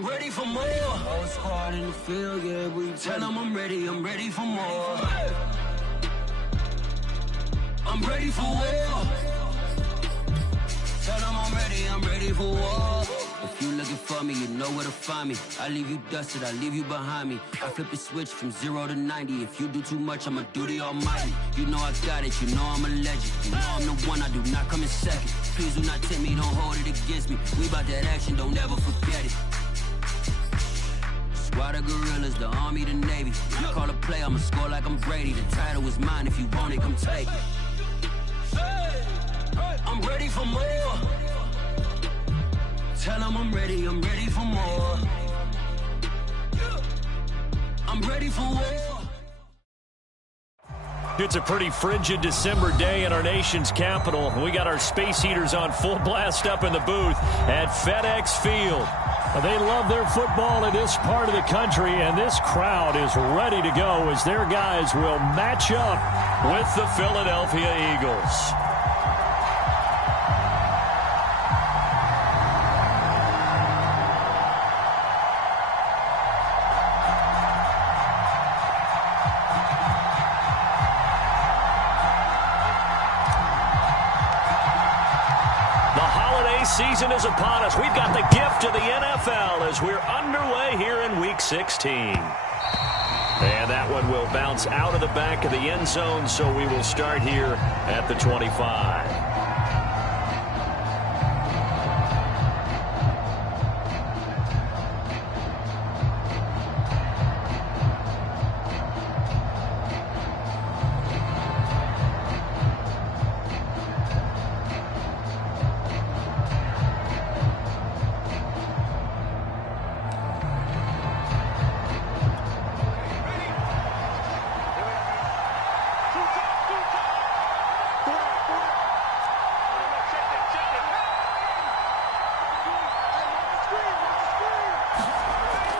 I'm ready for more. Whole squad in the field, yeah, we tell them I'm ready for more. I'm ready for war. Tell them I'm ready for war. If you looking for me, you know where to find me. I leave you dusted, I leave you behind me. I flip the switch from 0 to 90. If you do too much, I'ma do the almighty. You know I got it, you know I'm a legend. You know I'm the one, I do not come in second. Please do not tempt me, don't hold it against me. We bout that action, don't ever forget it. Squad of gorillas, the army, the navy. You call a play, I'ma score like I'm Brady. The title is mine, if you want it, come take it. I'm ready for more. Tell them I'm ready for more. I'm ready for war. It's a pretty frigid December day in our nation's capital. We got our space heaters on full blast up in the booth at FedEx Field. They love their football in this part of the country, and this crowd is ready to go as their guys will match up with the Philadelphia Eagles. Season is upon us. We've got the gift of the NFL as we're underway here in Week 16. And that one will bounce out of the back of the end zone, so we will start here at the 25.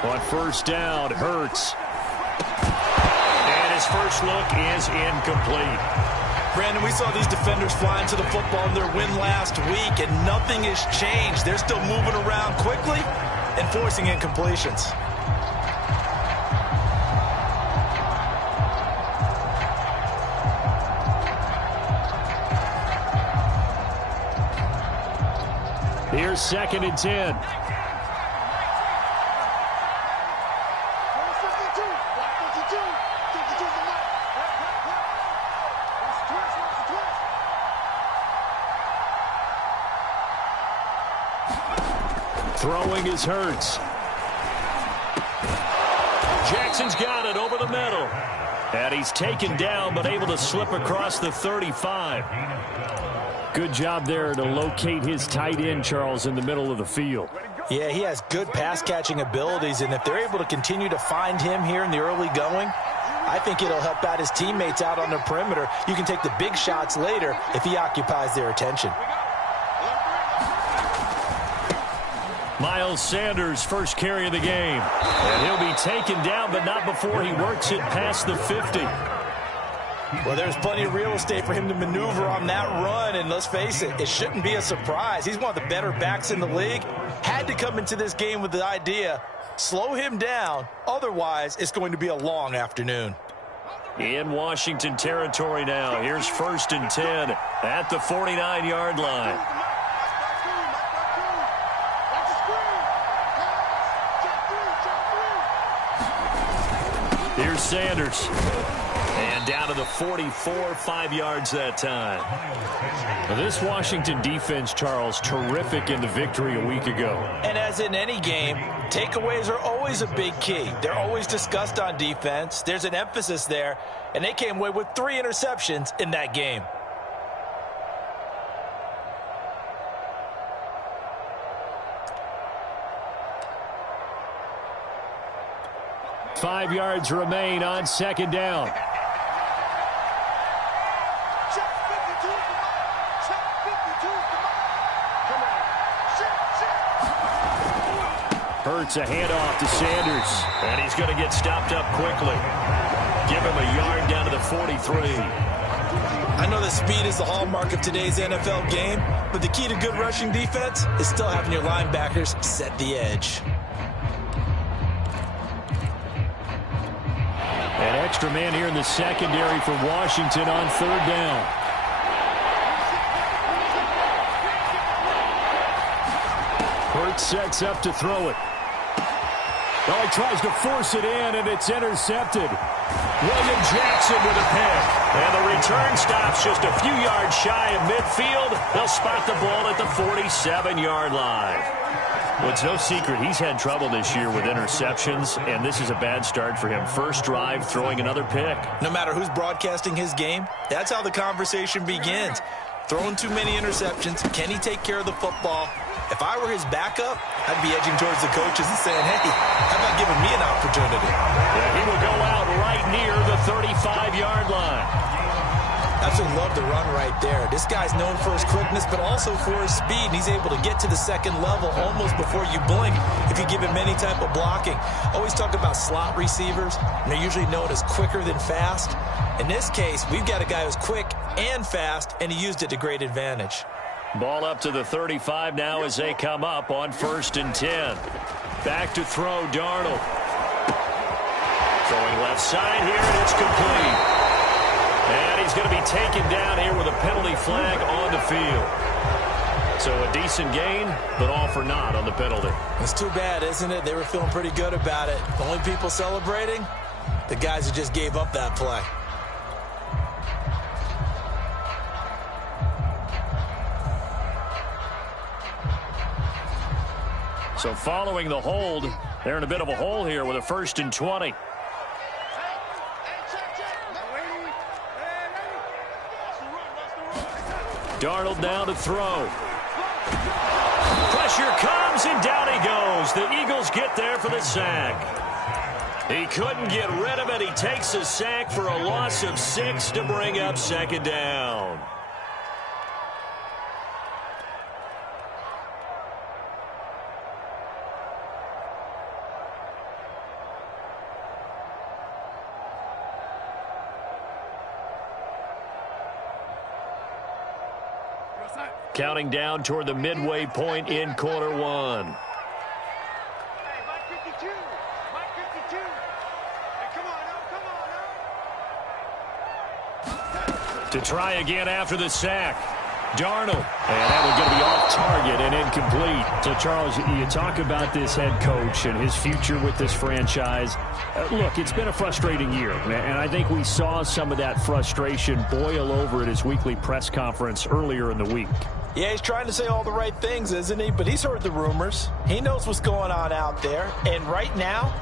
On first down, Hurts. And his first look is incomplete. Brandon, we saw these defenders flying to the football in their win last week, and nothing has changed. They're still moving around quickly and forcing incompletions. Here's 2nd and 10. Throwing is Hurts. Jackson's got it over the middle. And he's taken down, but able to slip across the 35. Good job there to locate his tight end, Charles, in the middle of the field. Yeah, he has good pass-catching abilities, and if they're able to continue to find him here in the early going, I think it'll help out his teammates out on the perimeter. You can take the big shots later if he occupies their attention. Miles Sanders, first carry of the game. And he'll be taken down, but not before he works it past the 50. Well, there's plenty of real estate for him to maneuver on that run, and let's face it, it shouldn't be a surprise. He's one of the better backs in the league. Had to come into this game with the idea, slow him down, otherwise it's going to be a long afternoon. In Washington territory now. Here's 1st and 10 at the 49-yard line. Here's Sanders. And down to the 44, 5 yards that time. Well, this Washington defense, Charles, terrific in the victory a week ago. And as in any game, takeaways are always a big key. They're always discussed on defense. There's an emphasis there, and they came away with 3 interceptions in that game. Five yards remain on 2nd down. Hurts a handoff to Sanders. And he's going to get stopped up quickly. Give him a yard down to the 43. I know that speed is the hallmark of today's NFL game, but the key to good rushing defense is still having your linebackers set the edge. An extra man here in the secondary for Washington on third down. Hurts sets up to throw it. Oh, he tries to force it in, and it's intercepted. William Jackson with a pick. And the return stops just a few yards shy of midfield. They'll spot the ball at the 47-yard line. Well, it's no secret he's had trouble this year with interceptions, and this is a bad start for him. First drive, throwing another pick. No matter who's broadcasting his game, that's how the conversation begins. Throwing too many interceptions. Can he take care of the football? If I were his backup, I'd be edging towards the coaches and saying, hey, how about giving me an opportunity? Yeah, he will go out right near the 35-yard line. Absolutely love the run right there. This guy's known for his quickness, but also for his speed. And he's able to get to the second level almost before you blink if you give him any type of blocking. Always talk about slot receivers, and they're usually known as quicker than fast. In this case, we've got a guy who's quick and fast, and he used it to great advantage. Ball up to the 35 now as they come up on 1st and 10. Back to throw, Darnold. Throwing left side here, and it's complete. And he's going to be taken down here with a penalty flag on the field. So a decent gain, but all for naught on the penalty. It's too bad, isn't it? They were feeling pretty good about it. The only people celebrating, the guys who just gave up that play. So following the hold, they're in a bit of a hole here with a 1st and 20. Darnold now to throw. Pressure comes, and down he goes. The Eagles get there for the sack. He couldn't get rid of it. He takes a sack for a loss of 6 to bring up 2nd down. Counting down toward the midway point in quarter one. To try again after the sack. Darnold. And that was going to be off target and incomplete. So, Charles, you talk about this head coach and his future with this franchise. Look, it's been a frustrating year, and I think we saw some of that frustration boil over at his weekly press conference earlier in the week. Yeah, he's trying to say all the right things, isn't he? But he's heard the rumors. He knows what's going on out there. And right now,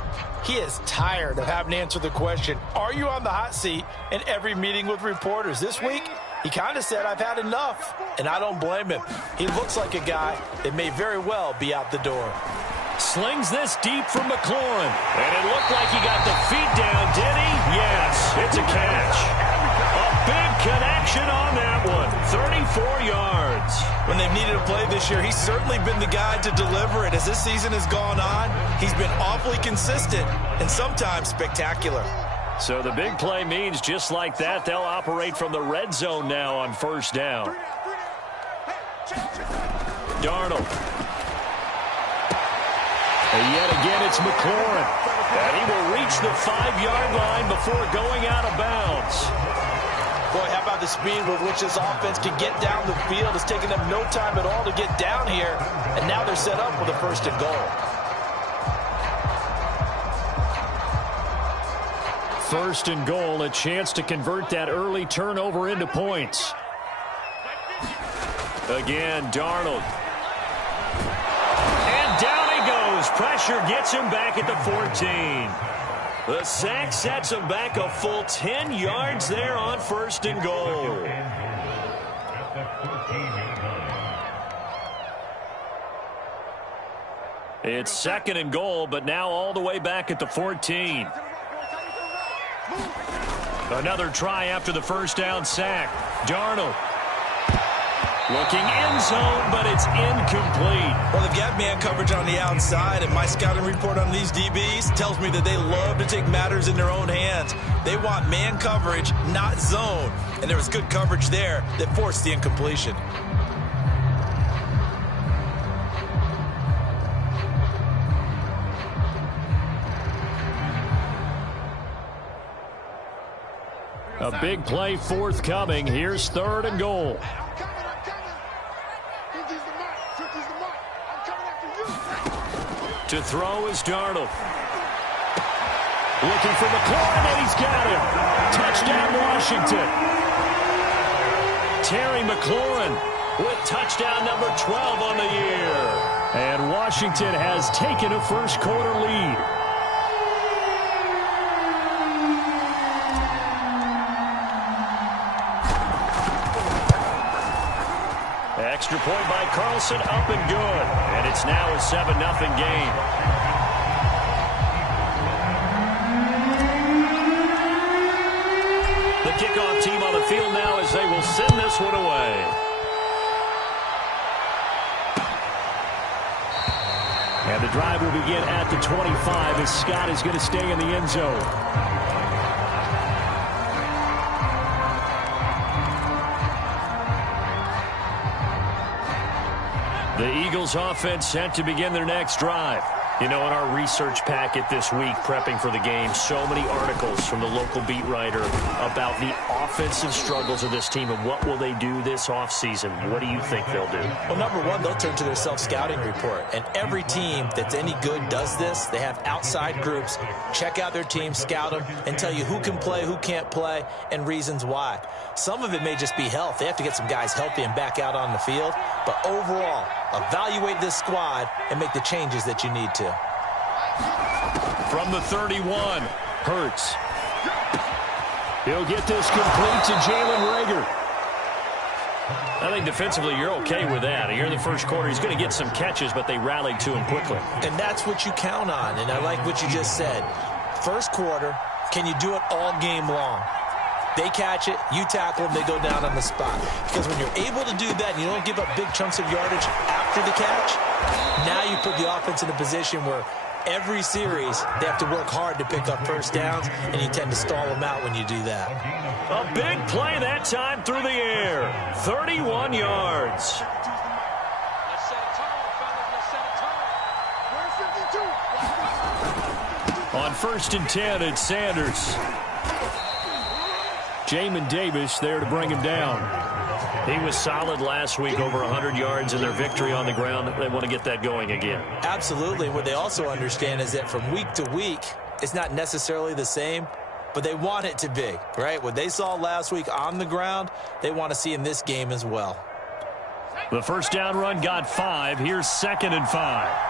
he is tired of having to answer the question, are you on the hot seat in every meeting with reporters? This week, he kind of said, I've had enough. And I don't blame him. He looks like a guy that may very well be out the door. Slings this deep from McLaurin. And it looked like he got the feet down, did he? Yes, it's a catch. A big connection on that one. 34 yards. When they've needed a play this year, he's certainly been the guy to deliver it. As this season has gone on, he's been awfully consistent and sometimes spectacular. So the big play means just like that, they'll operate from the red zone now on 1st down. Darnold. And yet again, it's McLaurin. And he will reach the 5-yard line before going out of bounds. Boy, how about the speed with which this offense can get down the field? It's taken them no time at all to get down here, and now they're set up with a 1st and goal. 1st and goal, a chance to convert that early turnover into points. Again, Darnold. And down he goes. Pressure gets him back at the 14. The sack sets him back a full 10 yards there on 1st and goal. It's 2nd and goal, but now all the way back at the 14. Another try after the 1st down sack. Darnold. Looking end zone, but it's incomplete. Well, they've got man coverage on the outside, and my scouting report on these DBs tells me that they love to take matters in their own hands. They want man coverage, not zone. And there was good coverage there that forced the incompletion. A big play forthcoming. Here's 3rd and goal. To throw is Darnold. Looking for McLaurin, and he's got him. Touchdown, Washington. Terry McLaurin with touchdown number 12 on the year. And Washington has taken a first-quarter lead. Extra point by Carlson, up and good. And it's now a 7-0 game. The kickoff team on the field now as they will send this one away. And the drive will begin at the 25 as Scott is going to stay in the end zone. The Eagles offense set to begin their next drive. You know, in our research packet this week, prepping for the game, so many articles from the local beat writer about the offensive struggles of this team and what will they do this offseason. What do you think they'll do? Well, number one, they'll turn to their self-scouting report. And every team that's any good does this. They have outside groups, check out their team, scout them, and tell you who can play, who can't play, and reasons why. Some of it may just be health. They have to get some guys healthy and back out on the field. But overall, evaluate this squad and make the changes that you need to. From the 31, Hurts. He'll get this complete to Jalen Reagor. I think defensively you're okay with that. Here in the first quarter, he's going to get some catches, but they rallied to him quickly. And that's what you count on, and I like what you just said. First quarter, can you do it all game long? They catch it, you tackle them, they go down on the spot. Because when you're able to do that and you don't give up big chunks of yardage after the catch, now you put the offense in a position where every series they have to work hard to pick up first downs, and you tend to stall them out when you do that. A big play that time through the air. 31 yards. On 1st and 10, it's Sanders. Jamin Davis there to bring him down. He was solid last week, over 100 yards in their victory on the ground. They want to get that going again. Absolutely. What they also understand is that from week to week, it's not necessarily the same, but they want it to be, right? What they saw last week on the ground, they want to see in this game as well. The first down run got 5. Here's 2nd and 5.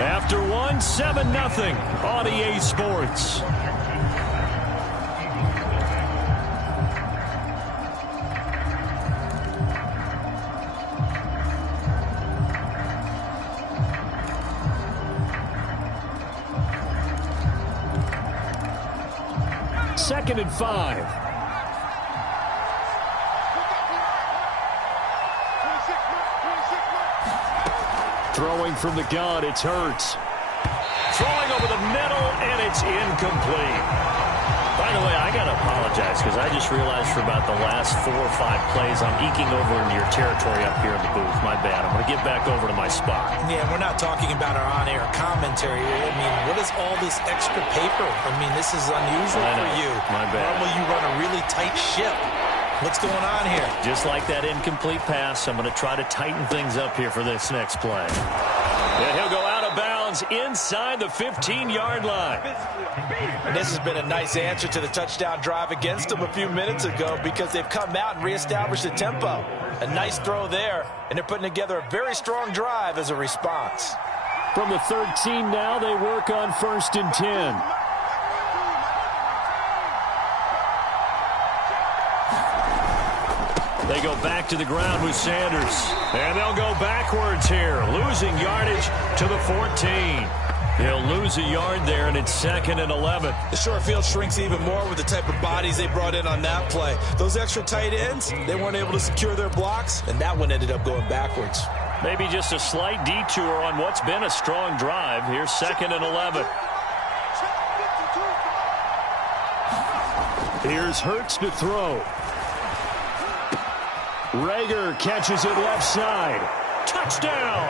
After 1, 7-0 on EA Sports. Second and 5. Throwing from the gun, it's Hurts. Throwing over the middle, and it's incomplete. By the way, I got to apologize because I just realized for about the last 4 or 5 plays, I'm eking over into your territory up here in the booth. My bad. I'm going to get back over to my spot. Yeah, we're not talking about our on-air commentary. I mean, what is all this extra paper? I mean, this is unusual for you. My bad. Normally you run a really tight ship. What's going on here? Just like that incomplete pass, I'm going to try to tighten things up here for this next play. And he'll go out of bounds inside the 15-yard line. And this has been a nice answer to the touchdown drive against them a few minutes ago because they've come out and reestablished the tempo. A nice throw there, and they're putting together a very strong drive as a response. From the 13 now, they work on 1st and 10. They go back to the ground with Sanders. And they'll go backwards here, losing yardage to the 14. He'll lose a yard there, and it's 2nd and 11. The short field shrinks even more with the type of bodies they brought in on that play. Those extra tight ends, they weren't able to secure their blocks, and that one ended up going backwards. Maybe just a slight detour on what's been a strong drive. Here's 2nd and 11. Here's Hurts to throw. Reagor catches it left side. Touchdown!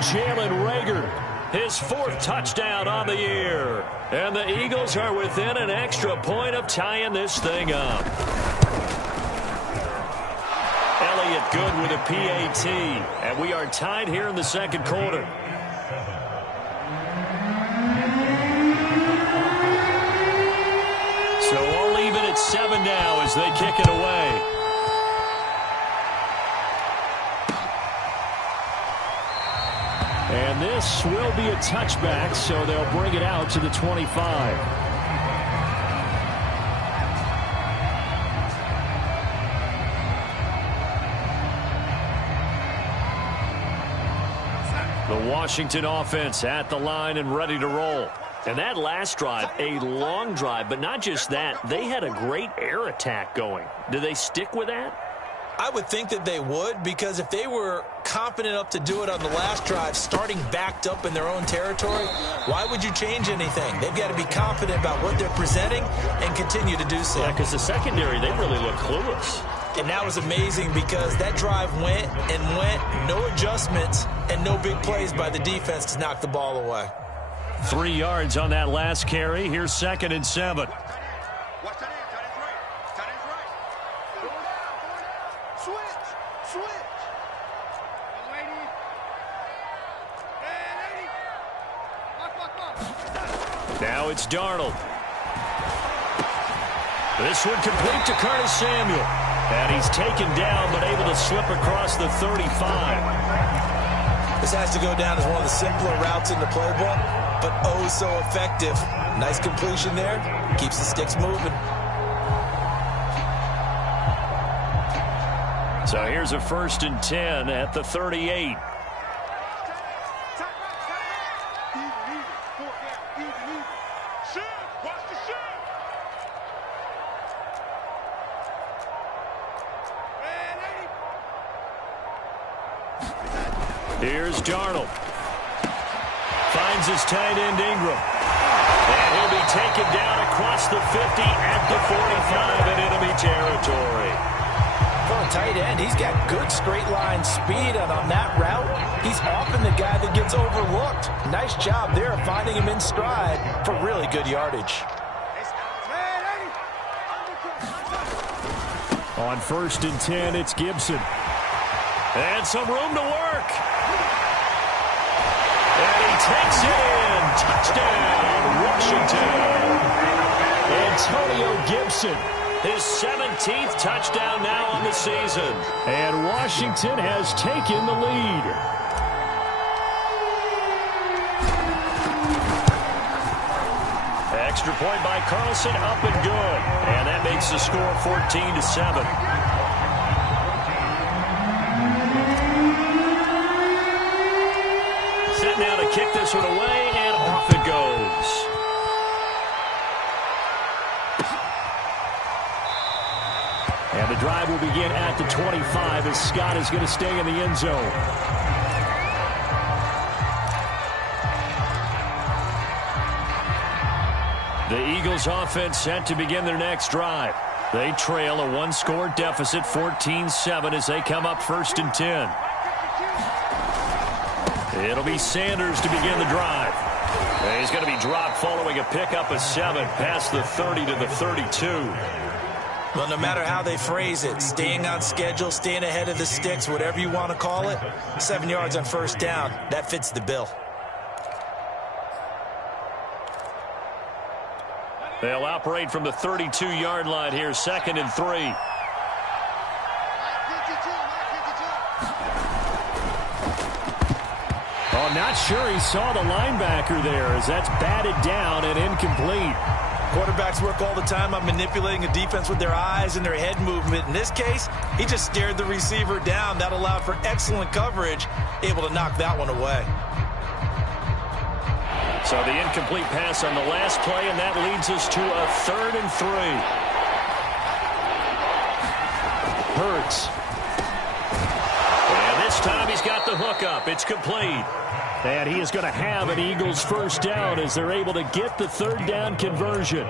Jalen Reagor, his 4th touchdown on the year. And the Eagles are within an extra point of tying this thing up. Elliott good with a PAT. And we are tied here in the second quarter. So all even at 7 now as they kick it away. And this will be a touchback, so they'll bring it out to the 25. The Washington offense at the line and ready to roll. And that last drive, a long drive, but not just that. They had a great air attack going. Do they stick with that? I would think that they would, because if they were confident enough to do it on the last drive, starting backed up in their own territory, why would you change anything? They've got to be confident about what they're presenting and continue to do so. Yeah, because the secondary, they really look clueless. And that was amazing because that drive went and went, no adjustments, and no big plays by the defense to knock the ball away. 3 yards on that last carry. Here's 2nd and 7. Now it's Darnold. This one complete to Curtis Samuel. And he's taken down but able to slip across the 35. This has to go down as one of the simpler routes in the playbook, but oh so effective. Nice completion there. Keeps the sticks moving. So here's a 1st and 10 at the 38. Here's Darnold. Finds his tight end Ingram. And he'll be taken down across the 50 at the 45 in enemy territory. For a tight end, he's got good straight line speed, and on that route, he's often the guy that gets overlooked. Nice job there of finding him in stride for really good yardage. On 1st and 10, it's Gibson. And some room to work. And he takes it in. Touchdown, Washington. Antonio Gibson, his 17th touchdown now on the season. And Washington has taken the lead. Extra point by Carlson, up and good. And that makes the score 14-7. Set now to kick this one away, and off it goes. And the drive will begin at the 25 as Scott is going to stay in the end zone. The Eagles offense set to begin their next drive. They trail a 1-score deficit, 14-7, as they come up 1st and 10. It'll be Sanders to begin the drive. And he's going to be dropped following a pickup of 7 past the 30 to the 32. Well, no matter how they phrase it, staying on schedule, staying ahead of the sticks, whatever you want to call it, 7 yards on 1st down, that fits the bill. They'll operate from the 32-yard line here, 2nd and 3. Oh, not sure he saw the linebacker there as that's batted down and incomplete. Quarterbacks work all the time on manipulating a defense with their eyes and their head movement. In this case, he just stared the receiver down. That allowed for excellent coverage, able to knock that one away. So the incomplete pass on the last play, and that leads us to a 3rd and 3. Hurts. And this time he's got the hook up. It's complete. And he is going to have an Eagles 1st down as they're able to get the 3rd down conversion.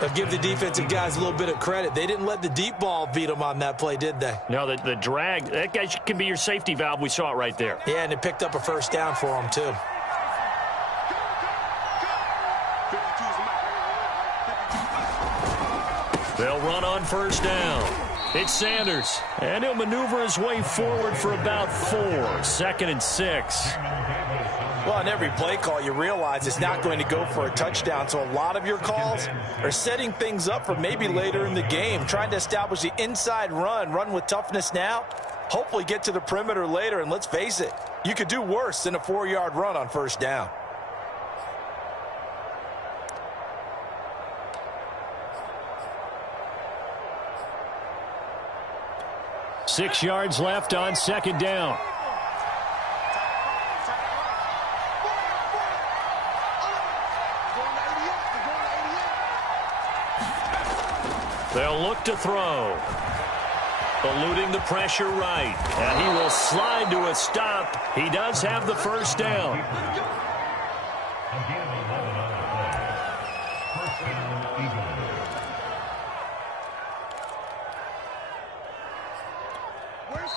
But give the defensive guys a little bit of credit. They didn't let the deep ball beat them on that play, did they? No, the drag, that guy can be your safety valve. We saw it right there. Yeah, and it picked up a first down for them, too. They'll run on first down. It's Sanders, and he'll maneuver his way forward for about 4. 2nd and 6. Well, on every play call, you realize it's not going to go for a touchdown, so a lot of your calls are setting things up for maybe later in the game, trying to establish the inside run with toughness now, hopefully get to the perimeter later, and let's face it, you could do worse than a 4-yard run on first down. Six yards left on second down. They'll look to throw. Eluding the pressure right. And he will slide to a stop. He does have the first down.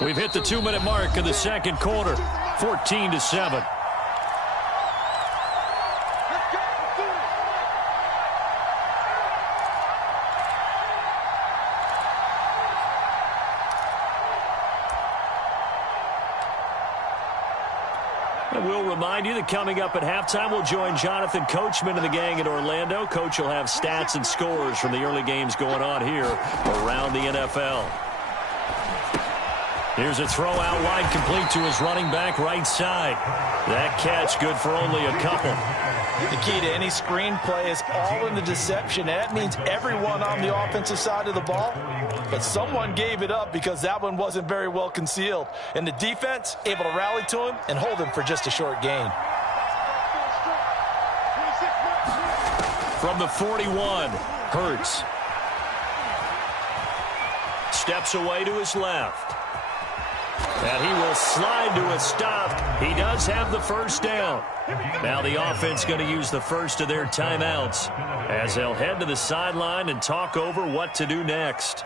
We've hit the 2-minute mark of the second quarter. 14-7. And we'll remind you that coming up at halftime, we'll join Jonathan Coachman and the gang in Orlando. Coach will have stats and scores from the early games going on here around the NFL. Here's a throw out wide, complete to his running back right side. That catch good for only a couple. The key to any screen play is all in the deception. And that means everyone on the offensive side of the ball. But someone gave it up because that one wasn't very well concealed. And the defense able to rally to him and hold him for just a short gain. From the 41, Hurts. Steps away to his left. And he will slide to a stop. He does have the first down. Now the offense going to use the first of their timeouts as they'll head to the sideline and talk over what to do next.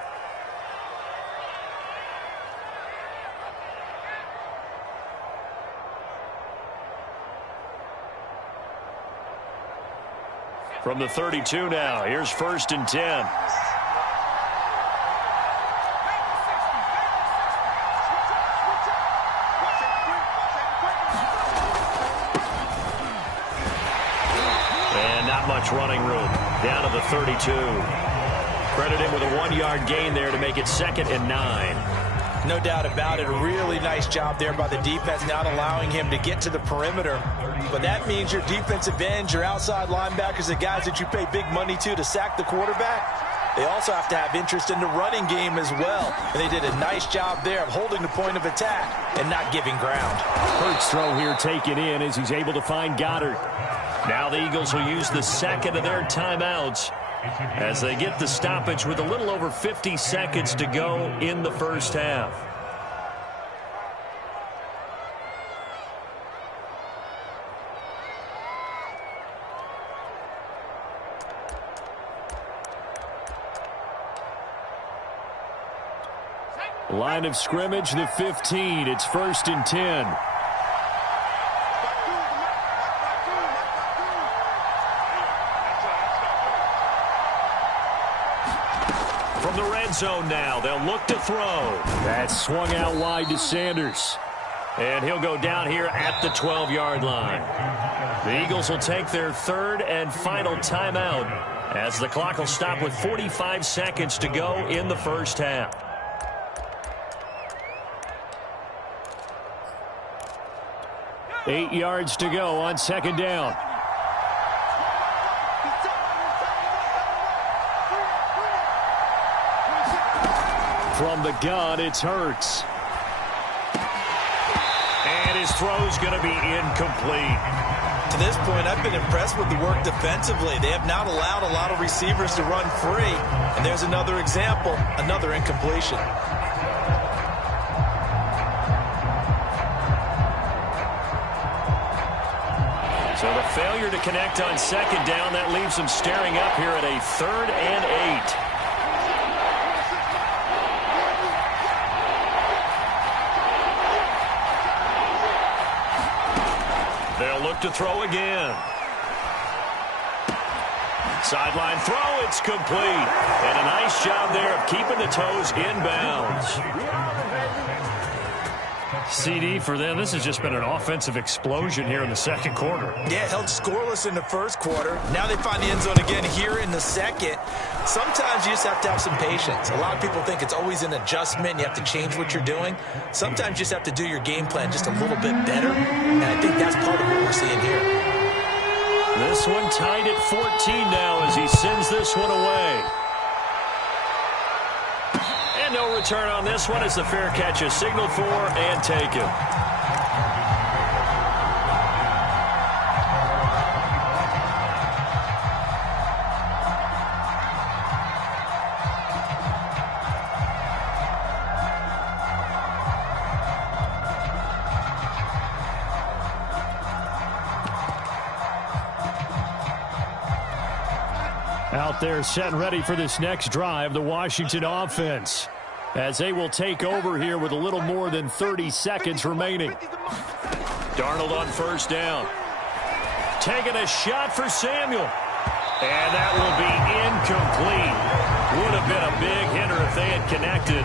From the 32 now, here's 1st and 10. Much running room down to the 32. Credit him with a 1-yard gain there to make it 2nd and 9. No doubt about it. A really nice job there by the defense, not allowing him to get to the perimeter. But that means your defensive ends, your outside linebackers, the guys that you pay big money to sack the quarterback, they also have to have interest in the running game as well. And they did a nice job there of holding the point of attack and not giving ground. Hurts throw here taken in as he's able to find Goddard. Now the Eagles will use the second of their timeouts as they get the stoppage with a little over 50 seconds to go in the first half. Line of scrimmage, the 15. It's 1st and 10. From the red zone now, they'll look to throw. That's swung out wide to Sanders. And he'll go down here at the 12-yard line. The Eagles will take their 3rd and final timeout as the clock will stop with 45 seconds to go in the first half. Eight yards to go on second down. From the gun, it's Hurts. And his throw's going to be incomplete. To this point, I've been impressed with the work defensively. They have not allowed a lot of receivers to run free. And there's another example, another incompletion. So the failure to connect on second down, that leaves them staring up here at a 3rd and 8. They'll look to throw again. Sideline throw, it's complete. And a nice job there of keeping the toes inbounds. CD for them, this has just been an offensive explosion here in the second quarter. Yeah, held scoreless in the first quarter. Now they find the end zone again here in the second. Sometimes you just have to have some patience. A lot of people think it's always an adjustment. You have to change what you're doing. Sometimes you just have to do your game plan just a little bit better. And I think that's part of what we're seeing here. This one tied at 14 now as he sends this one away. And no return on this one as the fair catch is signaled for and taken. Out there set and ready for this next drive, the Washington offense, as they will take over here with a little more than 30 seconds remaining. Darnold on first down. Taking a shot for Samuel. And that will be incomplete. Would have been a big hitter if they had connected.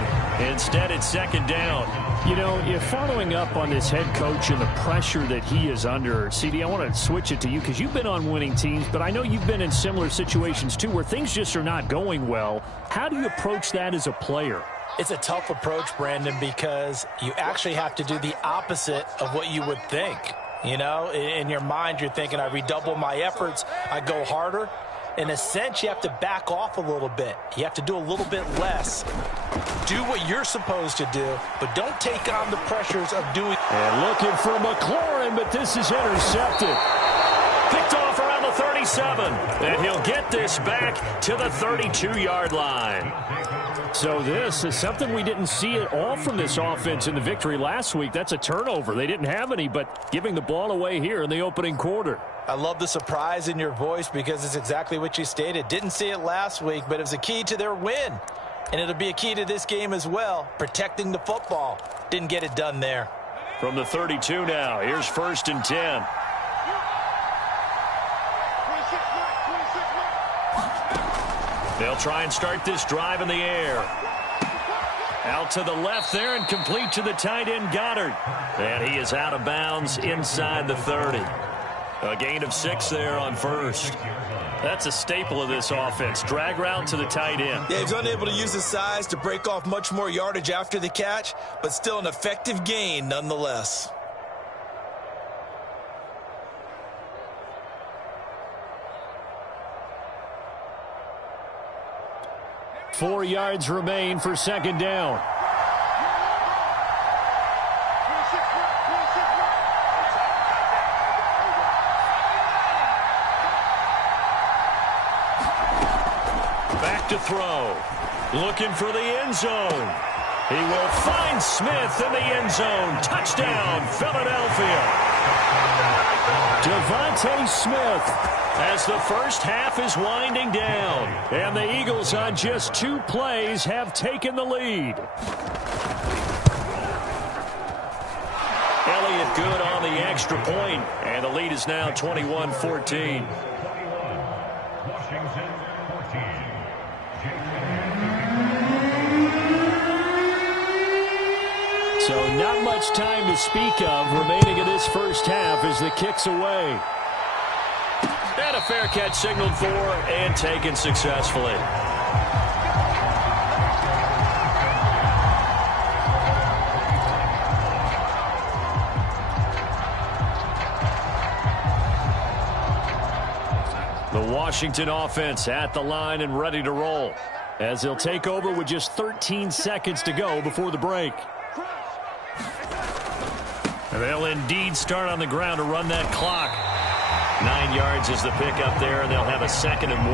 Instead, it's second down. You know, if following up on this head coach and the pressure that he is under, CD, I want to switch it to you because you've been on winning teams, but I know you've been in similar situations too where things just are not going well. How do you approach that as a player? It's a tough approach, Brandon, because you actually have to do the opposite of what you would think. You know, in your mind, you're thinking, I redouble my efforts, I go harder. In a sense, you have to back off a little bit. You have to do a little bit less. Do what you're supposed to do, but don't take on the pressures of doing. And looking for McLaurin, but this is intercepted. Picked off around the 37, and he'll get this back to the 32-yard line. So this is something we didn't see at all from this offense in the victory last week. That's a turnover. They didn't have any, but giving the ball away here in the opening quarter. I love the surprise in your voice because it's exactly what you stated. Didn't see it last week, but it was a key to their win. And it'll be a key to this game as well, protecting the football. Didn't get it done there. From the 32 now, here's 1st and 10. They'll try and start this drive in the air. Out to the left there and complete to the tight end Goddard. And he is out of bounds inside the 30. A gain of 6 there on first. That's a staple of this offense. Drag route to the tight end. Yeah, he's unable to use his size to break off much more yardage after the catch, but still an effective gain nonetheless. Four yards remain for second down. Back to throw. Looking for the end zone. He will find Smith in the end zone. Touchdown, Philadelphia. DeVonta Smith as the first half is winding down. And the Eagles on just 2 plays have taken the lead. Elliott good on the extra point, and the lead is now 21-14. So not much time to speak of remaining in this first half as the kick's away. And a fair catch signaled for and taken successfully. The Washington offense at the line and ready to roll as they'll take over with just 13 seconds to go before the break. And they'll indeed start on the ground to run that clock. 9 yards is the pickup there, and they'll have a 2nd and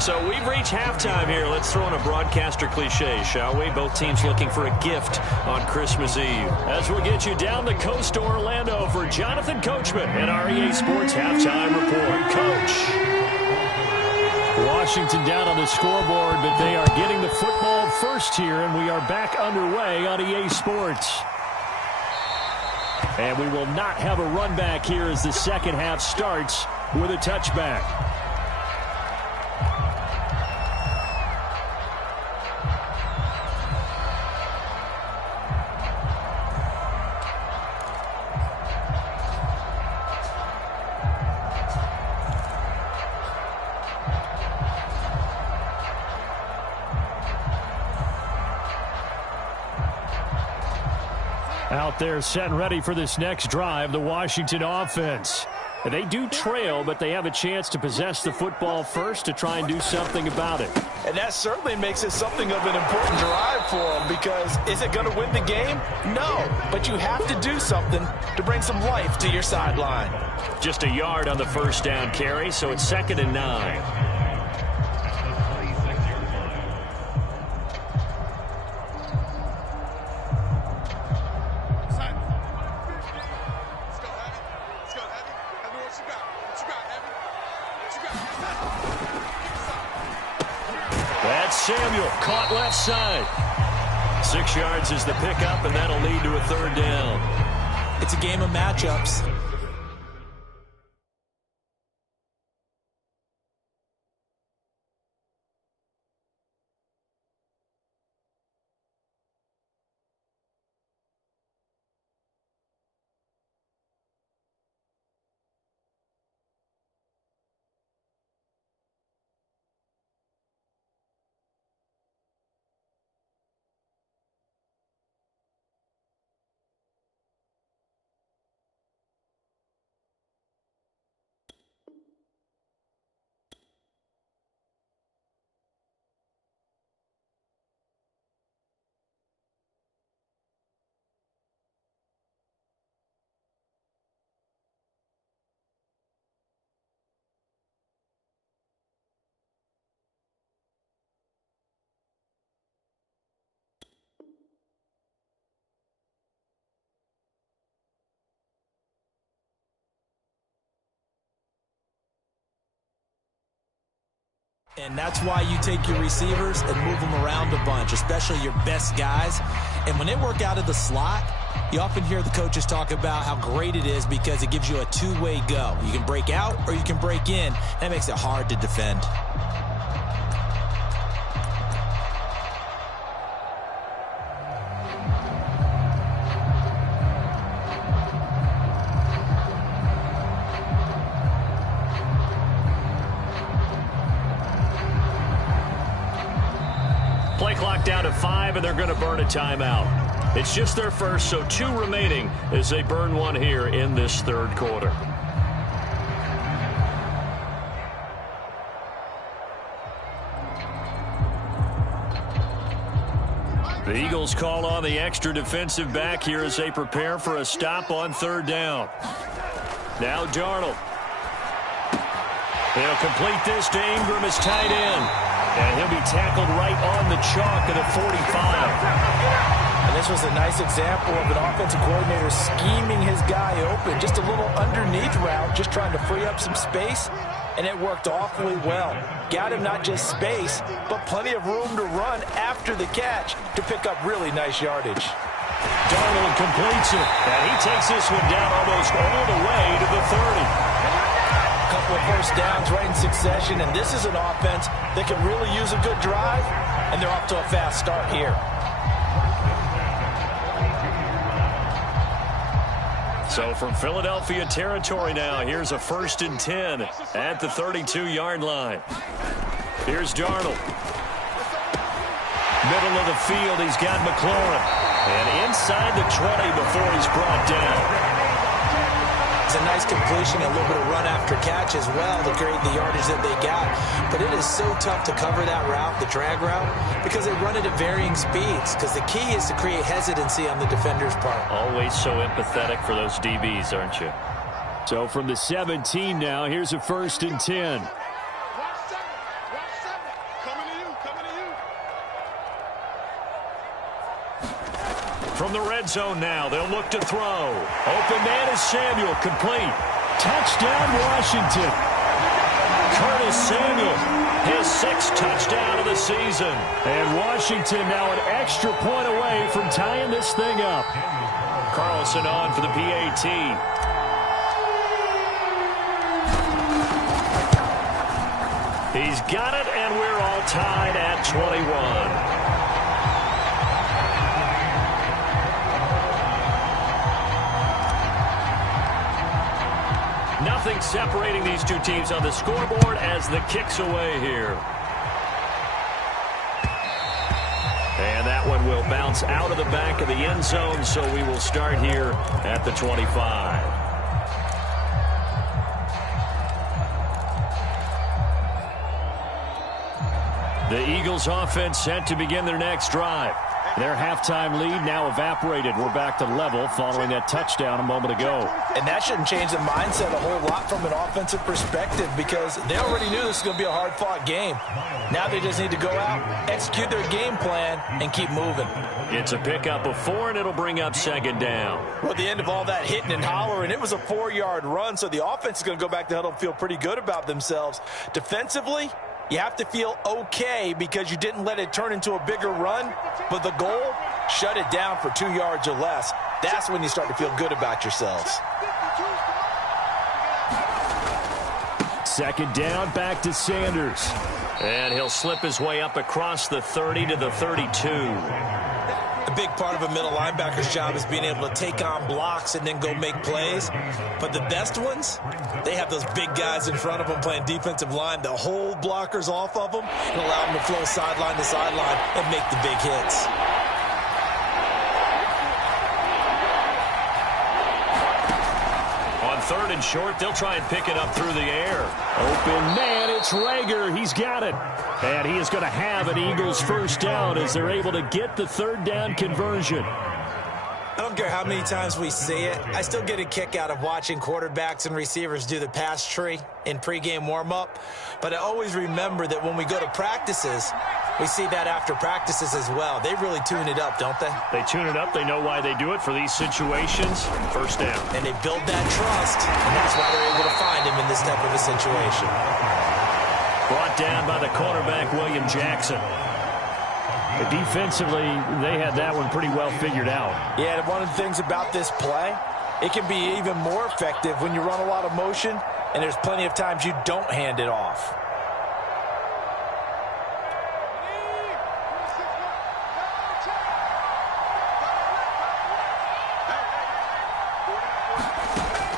1. So we've reached halftime here. Let's throw in a broadcaster cliche, shall we? Both teams looking for a gift on Christmas Eve. As we'll get you down the coast to Orlando for Jonathan Coachman and our EA Sports Halftime Report. Coach. Washington down on the scoreboard, but they are getting the football first here, and we are back underway on EA Sports. And we will not have a run back here as the second half starts with a touchback. Out there set and ready for this next drive, the Washington offense. They do trail, but they have a chance to possess the football first to try and do something about it. And that certainly makes it something of an important drive for them, because is it going to win the game? No, but you have to do something to bring some life to your sideline. Just a yard on the first down carry, so it's 2nd and 9. Samuel caught left side. 6 yards is the pickup, and that'll lead to a 3rd down. It's a game of matchups. And that's why you take your receivers and move them around a bunch, especially your best guys. And when they work out of the slot, you often hear the coaches talk about how great it is because it gives you a two-way go. You can break out or you can break in. That makes it hard to defend. Play clock down to 5, and they're going to burn a timeout. It's just their first, so 2 remaining as they burn one here in this 3rd quarter. The Eagles call on the extra defensive back here as they prepare for a stop on 3rd down. Now Darnold. They'll complete this to Ingram as tight end. And he'll be tackled right on the chalk of the 45. And this was a nice example of an offensive coordinator scheming his guy open. Just a little underneath route, just trying to free up some space. And it worked awfully well. Got him not just space, but plenty of room to run after the catch to pick up really nice yardage. Darnold completes it. And he takes this one down almost all the way to the 30. Couple of first downs right in succession, and this is an offense that can really use a good drive, and they're off to a fast start here. So from Philadelphia territory now, here's a 1st and 10 at the 32-yard line. Here's Darnold. Middle of the field, he's got McLaurin. And inside the 20 before he's brought down. It's a nice completion, a little bit of run after catch as well to create the yardage that they got. But it is so tough to cover that route, the drag route, because they run it at varying speeds. Because the key is to create hesitancy on the defender's part. Always so empathetic for those DBs, aren't you? So from the 17 now, here's a 1st and 10. from the red zone now. They'll look to throw. Open man is Samuel, complete. Touchdown, Washington. Curtis Samuel, his 6th touchdown of the season. And Washington now an extra point away from tying this thing up. Carlson on for the PAT. He's got it, and we're all tied at 21. Nothing separating these two teams on the scoreboard as the kick's away here. And that one will bounce out of the back of the end zone, so we will start here at the 25. The Eagles offense set to begin their next drive. Their halftime lead now evaporated. We're back to level following that touchdown a moment ago. And that shouldn't change the mindset a whole lot from an offensive perspective because they already knew this was going to be a hard-fought game. Now they just need to go out, execute their game plan, and keep moving. It's a pickup of 4, and it'll bring up 2nd down. Well, at the end of all that hitting and hollering, it was a 4-yard run, so the offense is going to go back to huddle and feel pretty good about themselves. Defensively, you have to feel okay because you didn't let it turn into a bigger run, but the goal, shut it down for 2 yards or less. That's when you start to feel good about yourselves. 2nd down, back to Sanders. And he'll slip his way up across the 30 to the 32. A big part of a middle linebacker's job is being able to take on blocks and then go make plays. But the best ones, they have those big guys in front of them playing defensive line to hold blockers off of them and allow them to flow sideline to sideline and make the big hits. On 3rd and short, they'll try and pick it up through the air. Open man, it's Rager. He's got it. And he is going to have an Eagles 1st down as they're able to get the 3rd down conversion. I don't care how many times we see it. I still get a kick out of watching quarterbacks and receivers do the pass tree in pregame warm-up. But I always remember that when we go to practices, we see that after practices as well. They really tune it up, don't they? They tune it up. They know why they do it for these situations. 1st down. And they build that trust, and that's why they're able to find him in this type of a situation. Brought down by the cornerback, William Jackson. But defensively, they had that one pretty well figured out. Yeah, and one of the things about this play, it can be even more effective when you run a lot of motion, and there's plenty of times you don't hand it off.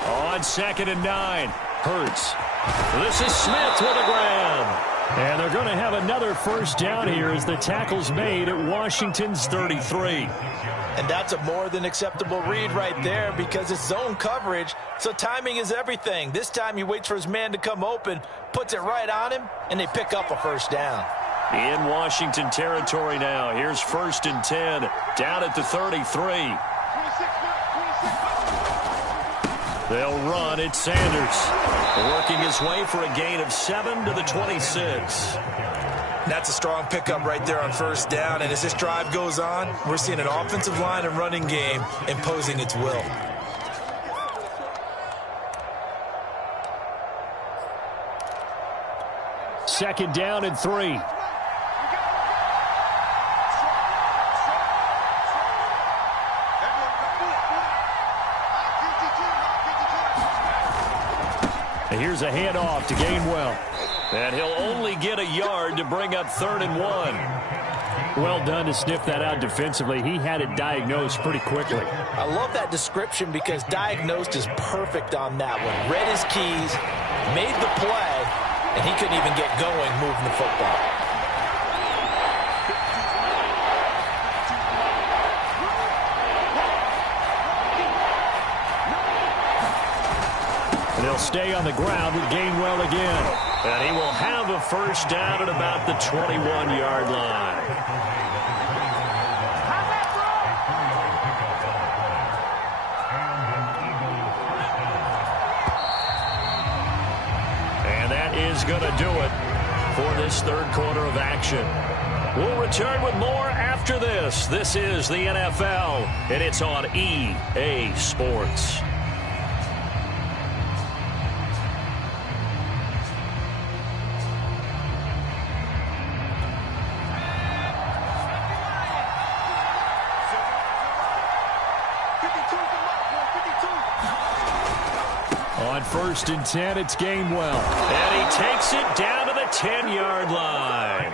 On 2nd and 9, Hurts. This is Smith with a grab. And they're going to have another 1st down here as the tackle's made at Washington's 33. And that's a more than acceptable read right there because it's zone coverage, so timing is everything. This time he waits for his man to come open, puts it right on him, and they pick up a 1st down. In Washington territory now. Here's 1st and 10, down at the 33. They'll run. It's Sanders working his way for a gain of 7 to the 26. That's a strong pickup right there on 1st down. And as this drive goes on, we're seeing an offensive line and running game imposing its will. Second down and 3. Here's a handoff to Gainwell. And he'll only get a yard to bring up 3rd and 1. Well done to sniff that out defensively. He had it diagnosed pretty quickly. I love that description because diagnosed is perfect on that one. Read his keys, made the play, and he couldn't even get going moving the football. They'll stay on the ground with Gainwell again. And he will have a 1st down at about the 21-yard line. And that is going to do it for this 3rd quarter of action. We'll return with more after this. This is the NFL, and it's on EA Sports. On 1st and 10, it's Gainwell. And he takes it down to the 10-yard line.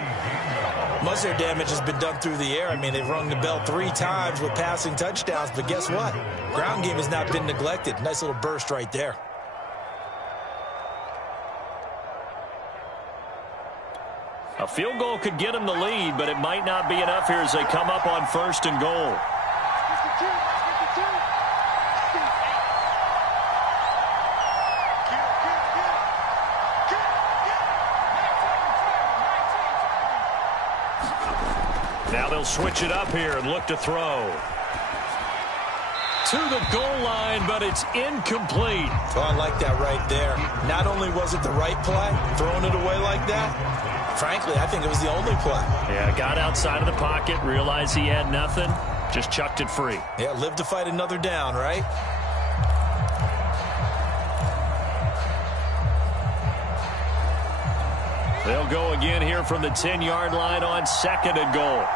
Much of their damage has been done through the air. I mean, they've rung the bell 3 times with passing touchdowns, but guess what? Ground game has not been neglected. Nice little burst right there. A field goal could get them the lead, but it might not be enough here as they come up on 1st and goal. Now they'll switch it up here and look to throw. To the goal line, but it's incomplete. Oh, I like that right there. Not only was it the right play, throwing it away like that, frankly, I think it was the only play. Yeah, got outside of the pocket, realized he had nothing, just chucked it free. Yeah, live to fight another down, right? They'll go again here from the 10-yard line on 2nd and goal.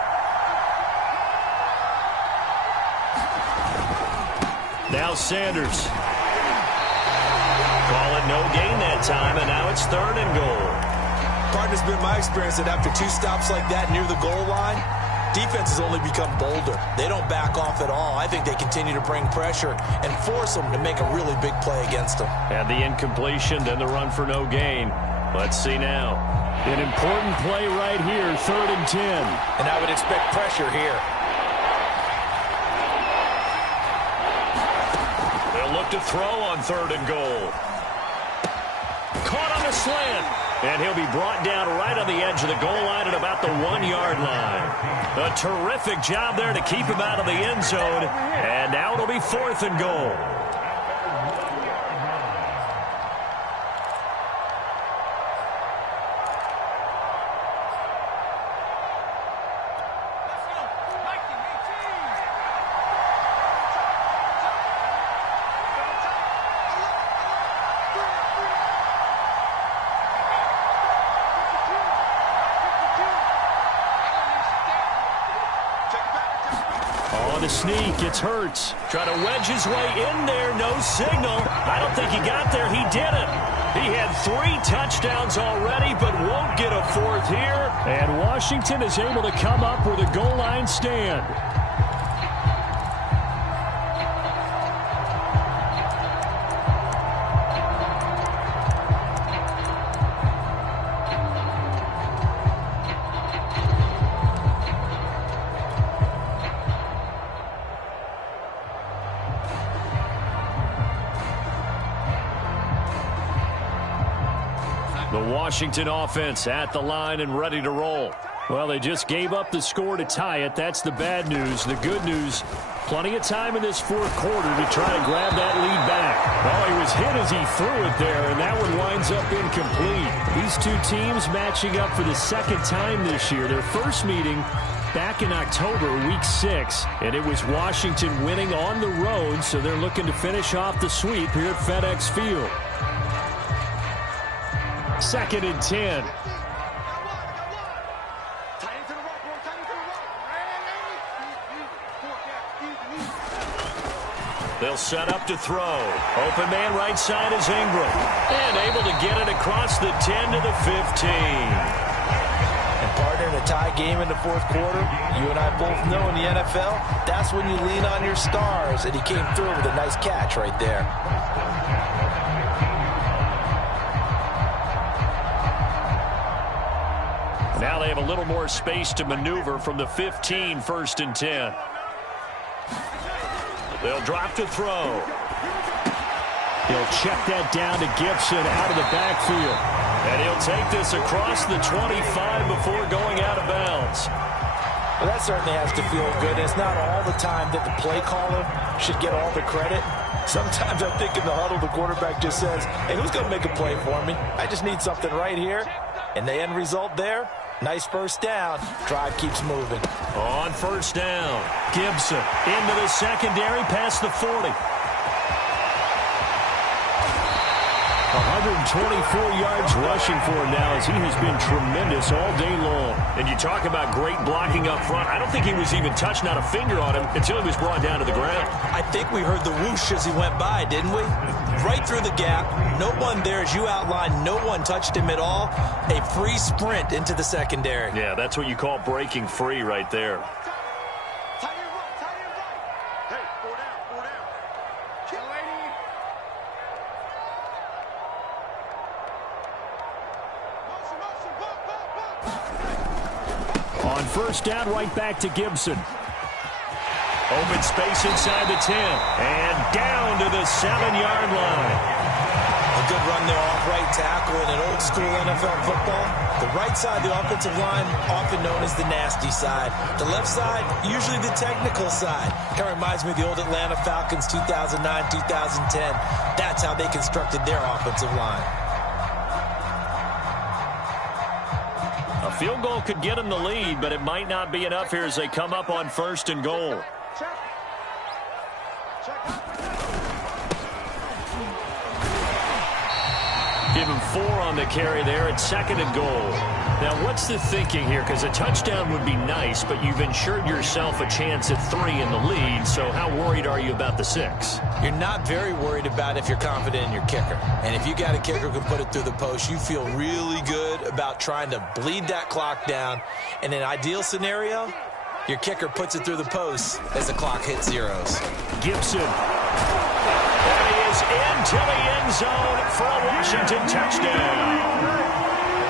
Now Sanders. Call it no gain that time, and now it's 3rd and goal. Partner's been my experience that after 2 stops like that near the goal line, defenses only become bolder. They don't back off at all. I think they continue to bring pressure and force them to make a really big play against them. Had the incompletion, then the run for no gain. Let's see now. An important play right here, 3rd and 10. And I would expect pressure here. They'll look to throw on 3rd and goal. Caught on the slant. And he'll be brought down right on the edge of the goal line at about the 1-yard line. A terrific job there to keep him out of the end zone. And now it'll be 4th and goal. The sneak, it's Hurts. Trying to wedge his way in there, no signal. I don't think he got there, he didn't. He had 3 touchdowns already, but won't get a 4th here. And Washington is able to come up with a goal line stand. The Washington offense at the line and ready to roll. Well, they just gave up the score to tie it. That's the bad news. The good news, plenty of time in this 4th quarter to try to grab that lead back. Well, he was hit as he threw it there, and that one winds up incomplete. These 2 teams matching up for the 2nd time this year. Their first meeting back in October, week 6, and it was Washington winning on the road, so they're looking to finish off the sweep here at FedEx Field. 2nd and 10. They'll set up to throw. Open man right side is Ingram. And able to get it across the 10 to the 15. And partner, in a tie game in the 4th quarter, you and I both know in the NFL, that's when you lean on your stars. And he came through with a nice catch right there. Now they have a little more space to maneuver from the 15, 1st and 10. They'll drop to throw. He'll check that down to Gibson out of the backfield. And he'll take this across the 25 before going out of bounds. Well, that certainly has to feel good. It's not all the time that the play caller should get all the credit. Sometimes I think in the huddle, the quarterback just says, hey, who's going to make a play for me? I just need something right here. And the end result there, Nice first down. Drive keeps moving. On first down, Gibson into the secondary past the 40. 124 yards rushing for him now as he has been tremendous all day long. And you talk about great blocking up front. I don't think he was even touched, not a finger on him, until he was brought down to the ground. I think we heard the whoosh as he went by, didn't we? Right through the gap. No one there, as you outlined. No one touched him at all. A free sprint into the secondary. Yeah, that's what you call breaking free right there. On first down, right back to Gibson. Open space inside the 10. And down to the 7-yard line. A good run there off right tackle in an old school NFL football. The right side of the offensive line, often known as the nasty side. The left side, usually the technical side. Kind of reminds me of the old Atlanta Falcons 2009, 2010. That's how they constructed their offensive line. A field goal could get them the lead, but it might not be enough here as they come up on first and goal. Give him 4 on the carry there at second and goal. Now, what's the thinking here? Because a touchdown would be nice, but you've ensured yourself a chance at 3 in the lead, so how worried are you about the 6? You're not very worried about if you're confident in your kicker. And if you got a kicker who can put it through the post, you feel really good about trying to bleed that clock down. In an ideal scenario, your kicker puts it through the post as the clock hits zeros. Gibson. And he is into the end zone for a Washington touchdown.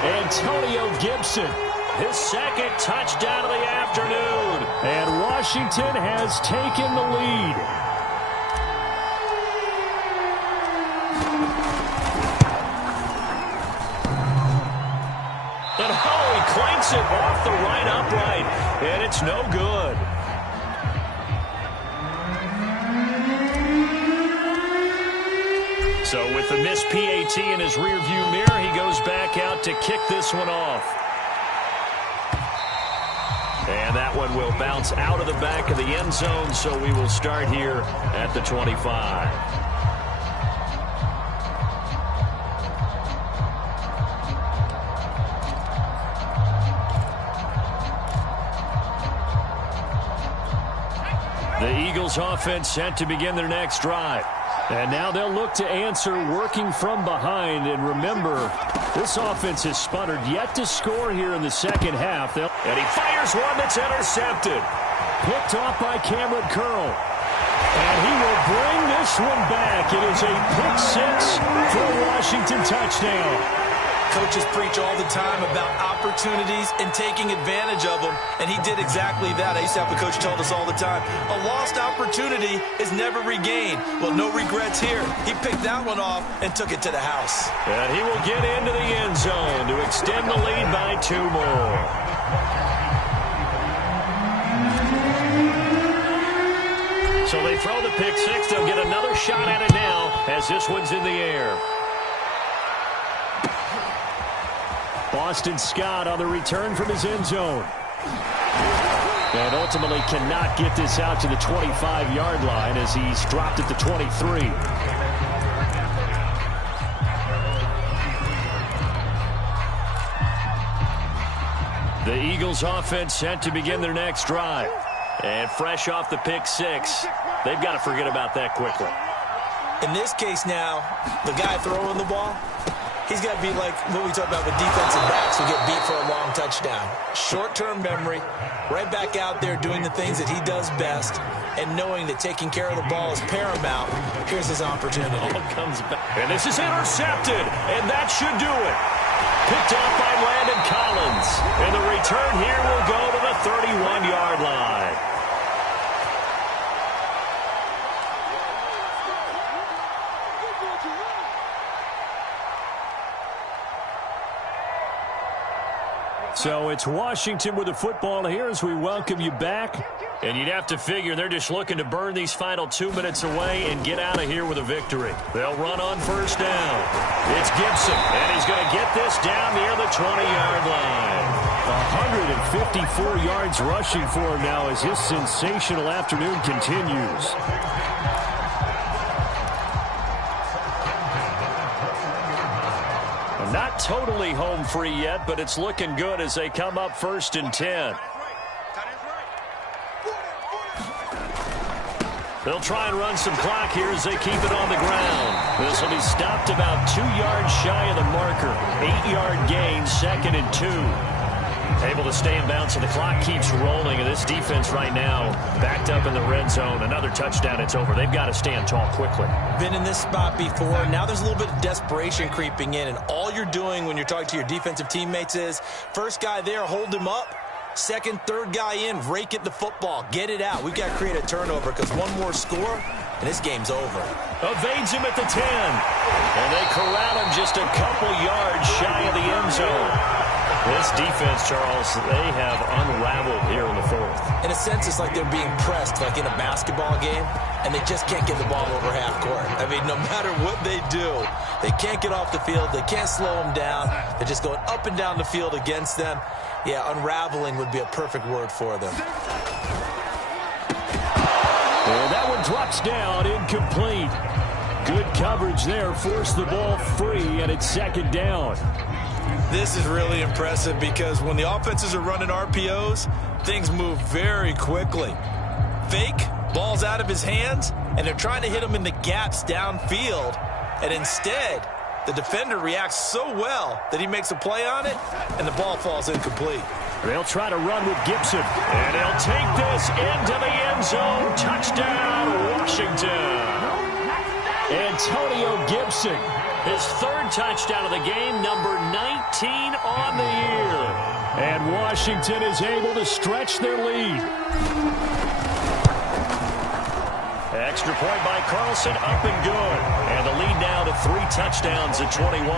Antonio Gibson, his second touchdown of the afternoon. And Washington has taken the lead. And he clanks it off the right upright, and it's no good. So with the missed PAT in his rearview mirror, he goes back out to kick this one off. And that one will bounce out of the back of the end zone, so we will start here at the 25. The Eagles offense set to begin their next drive. And now they'll look to answer working from behind. And remember, this offense has sputtered yet to score here in the second half. And he fires one that's intercepted. Picked off by Cameron Curl. And he will bring this one back. It is a pick 6 for a Washington touchdown. Coaches preach all the time about opportunities and taking advantage of them, and he did exactly that. I used to have a coach tell us all the time, a lost opportunity is never regained. Well, no regrets here. He picked that one off and took it to the house. And he will get into the end zone to extend the lead by 2 more. So they throw the pick 6. They'll get another shot at it now as this one's in the air. Boston Scott on the return from his end zone. And ultimately cannot get this out to the 25-yard line as he's dropped at the 23. The Eagles offense set to begin their next drive. And fresh off the pick 6, they've got to forget about that quickly. In this case now, the guy throwing the ball, he's got to be like what we talk about with defensive backs who get beat for a long touchdown. Short-term memory, right back out there doing the things that he does best, and knowing that taking care of the ball is paramount. Here's his opportunity. Ball comes back. And this is intercepted, and that should do it. Picked off by Landon Collins. And the return here will go to the 31-yard line. So it's Washington with the football here as we welcome you back. And you'd have to figure they're just looking to burn these final 2 minutes away and get out of here with a victory. They'll run on first down. It's Gibson, and he's going to get this down near the 20-yard line. 54 yards rushing for him now as his sensational afternoon continues. Not totally home free yet, but it's looking good as they come up 1st and 10. They'll try and run some clock here as they keep it on the ground. This will be stopped about 2 yards shy of the marker. 8-yard gain, 2nd and 2. Able to stay in bounds, so the clock keeps rolling, and this defense right now backed up in the red zone. Another touchdown, it's over. They've got to stand tall quickly. Been in this spot before. Now there's a little bit of desperation creeping in, and all you're doing when you're talking to your defensive teammates is first guy there, hold him up. Second, third guy in, rake at the football. Get it out. We've got to create a turnover because one more score, and this game's over. Evades him at the 10. And they corral him just a couple yards shy of the end zone. This defense, Charles, they have unraveled here in the 4th. In a sense, it's like they're being pressed like in a basketball game, and they just can't get the ball over half court. I mean, no matter what they do, they can't get off the field. They can't slow them down. They're just going up and down the field against them. Yeah, unraveling would be a perfect word for them. Well, that one drops down, incomplete. Good coverage there, forced the ball free, and it's 2nd down. This is really impressive because when the offenses are running RPOs, things move very quickly. Fake, ball's out of his hands, and they're trying to hit him in the gaps downfield. And instead, the defender reacts so well that he makes a play on it, and the ball falls incomplete. They'll try to run with Gibson, and he'll take this into the end zone. Touchdown, Washington. Antonio Gibson. His 3rd touchdown of the game, number 19 on the year. And Washington is able to stretch their lead. Extra point by Carlson, up and good. And the lead now to 3 touchdowns at 21.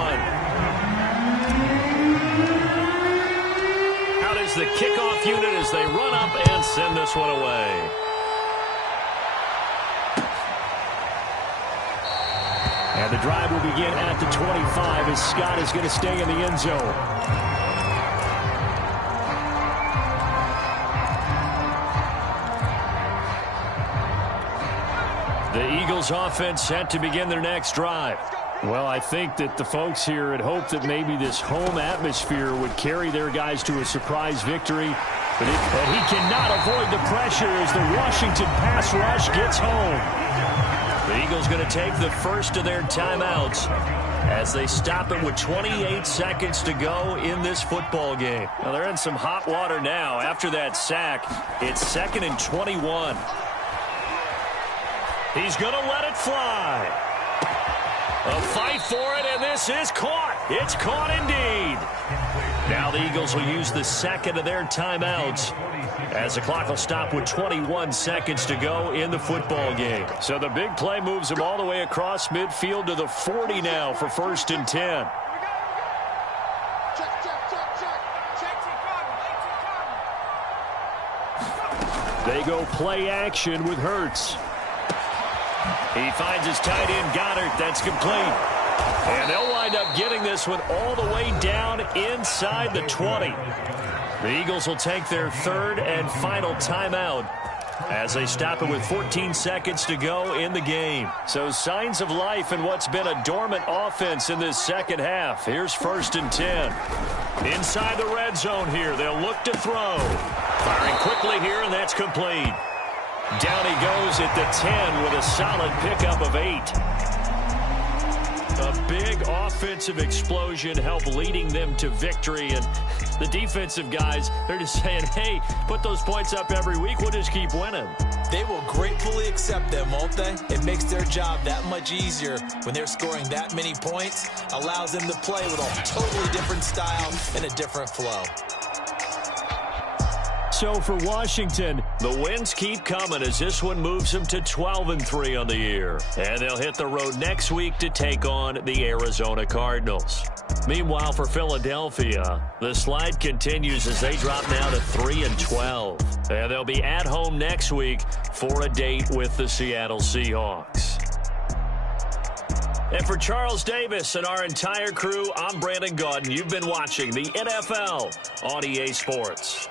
Out is the kickoff unit as they run up and send this one away. And the drive will begin at the 25 as Scott is going to stay in the end zone. The Eagles offense set to begin their next drive. Well, I think that the folks here had hoped that maybe this home atmosphere would carry their guys to a surprise victory. But he cannot avoid the pressure as the Washington pass rush gets home. The Eagles going to take the first of their timeouts as they stop it with 28 seconds to go in this football game. Now they're in some hot water now. After that sack, it's 2nd and 21. He's going to let it fly. A fight for it, and this is caught. It's caught indeed. Now the Eagles will use the 2nd of their timeouts as the clock will stop with 21 seconds to go in the football game. So the big play moves them all the way across midfield to the 40 now for 1st and 10. They go play action with Hurts. He finds his tight end, Goddard. That's complete. And they'll wind up getting this one all the way down inside the 20. The Eagles will take their 3rd and final timeout as they stop it with 14 seconds to go in the game. So signs of life in what's been a dormant offense in this 2nd half. Here's 1st and 10. Inside the red zone here. They'll look to throw. Firing quickly here, and that's complete. Down he goes at the 10 with a solid pickup of 8. A big offensive explosion helped leading them to victory. And the defensive guys, they're just saying, hey, put those points up every week. We'll just keep winning. They will gratefully accept them, won't they? It makes their job that much easier when they're scoring that many points. Allows them to play with a totally different style and a different flow. So for Washington, the wins keep coming as this one moves them to 12-3 on the year. And they'll hit the road next week to take on the Arizona Cardinals. Meanwhile, for Philadelphia, the slide continues as they drop now to 3-12. And they'll be at home next week for a date with the Seattle Seahawks. And for Charles Davis and our entire crew, I'm Brandon Gaudin. You've been watching the NFL on EA Sports.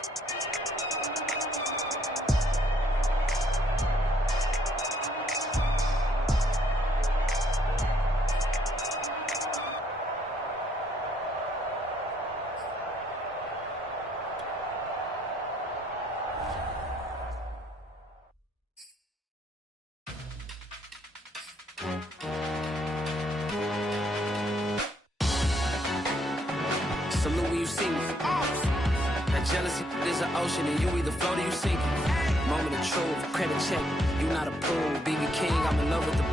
when you see me. That jealousy is an ocean, and you either float or you sink. Moment of truth, credit check, you not approved. BB King, I'm in love with the blue.